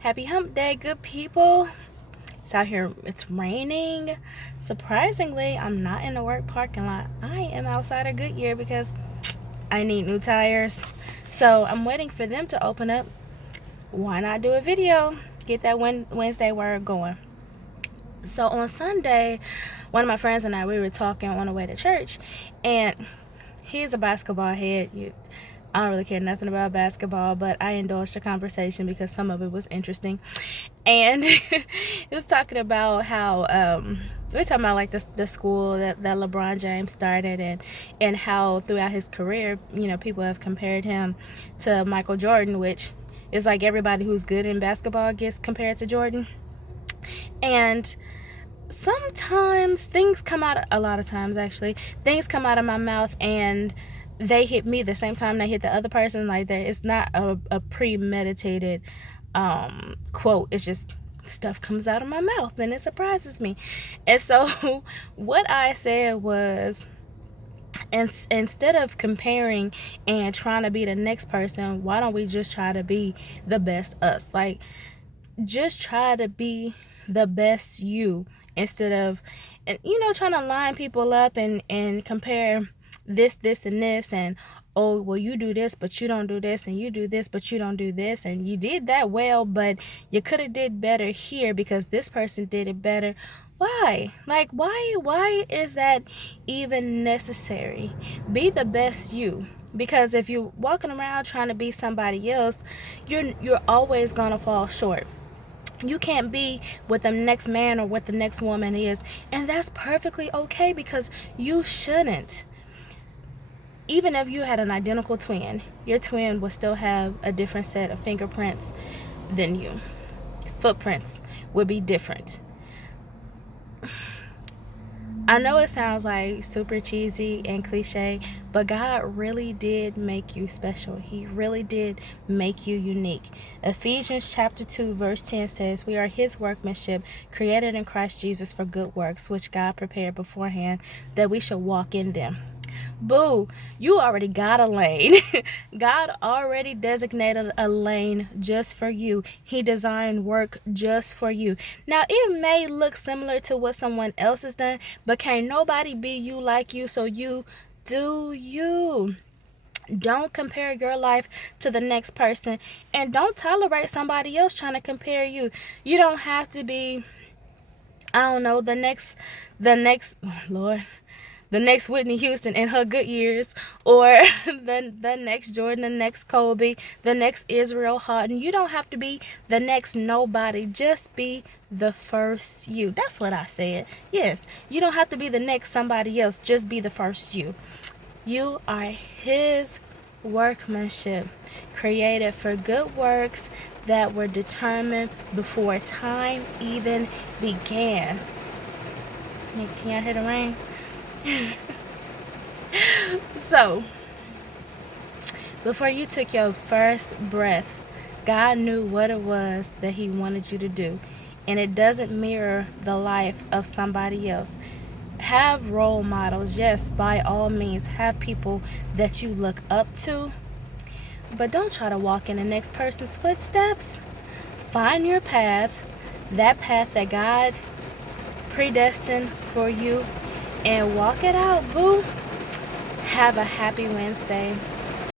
Happy hump day, good people. It's out here, it's raining. Surprisingly, I'm not in the work parking lot. I am outside of Goodyear because I need new tires. So I'm waiting for them to open up. Why not do a video? Get that Wednesday word going. So on Sunday, one of my friends and I, we were talking on the way to church, and he's a basketball head. I don't really care nothing about basketball, but I indulged the conversation because some of it was interesting. And he was talking about how we were talking about like the school that LeBron James started, and how throughout his career, people have compared him to Michael Jordan, which is like everybody who's good in basketball gets compared to Jordan. And sometimes things come out, a lot of times actually, things come out of my mouth and they hit me the same time they hit the other person. Like, it's not a premeditated quote. It's just stuff comes out of my mouth and it surprises me. And so what I said was, instead of comparing and trying to be the next person, why don't we just try to be the best us? Like, just try to be the best you, instead of trying to line people up and compare this and this, and oh, well, you do this but you don't do this, and you do this but you don't do this, and you did that well but you could have did better here because this person did it better. Why? Like, why is that even necessary? Be the best you. Because if you're walking around trying to be somebody else, you're always gonna fall short. You can't be what the next man or what the next woman is, and that's perfectly okay, because you shouldn't. Even if you had an identical twin, your twin would still have a different set of fingerprints than you. Footprints would be different. I know it sounds like super cheesy and cliche, but God really did make you special. He really did make you unique. Ephesians chapter 2 verse 10 says, "We are his workmanship, created in Christ Jesus for good works, which God prepared beforehand that we should walk in them." Boo, you already got a lane. God already designated a lane just for you. He designed work just for you. Now, it may look similar to what someone else has done, but can't nobody be you like you, so you do you. Don't compare your life to the next person, and don't tolerate somebody else trying to compare you. You don't have to be, I don't know, the next, oh Lord, the next Whitney Houston in her good years, or the next Jordan, the next Kobe, the next Israel Houghton. You don't have to be the next nobody. Just be the first you. That's what I said. Yes, you don't have to be the next somebody else. Just be the first you. You are his workmanship, created for good works that were determined before time even began. Can y'all hear the rain? So, before you took your first breath, God knew what it was that he wanted you to do, and it doesn't mirror the life of somebody else. Have role models, yes, by all means, have people that you look up to, but don't try to walk in the next person's footsteps. Find your path, that path that God predestined for you, and walk it out, boo. Have a happy Wednesday.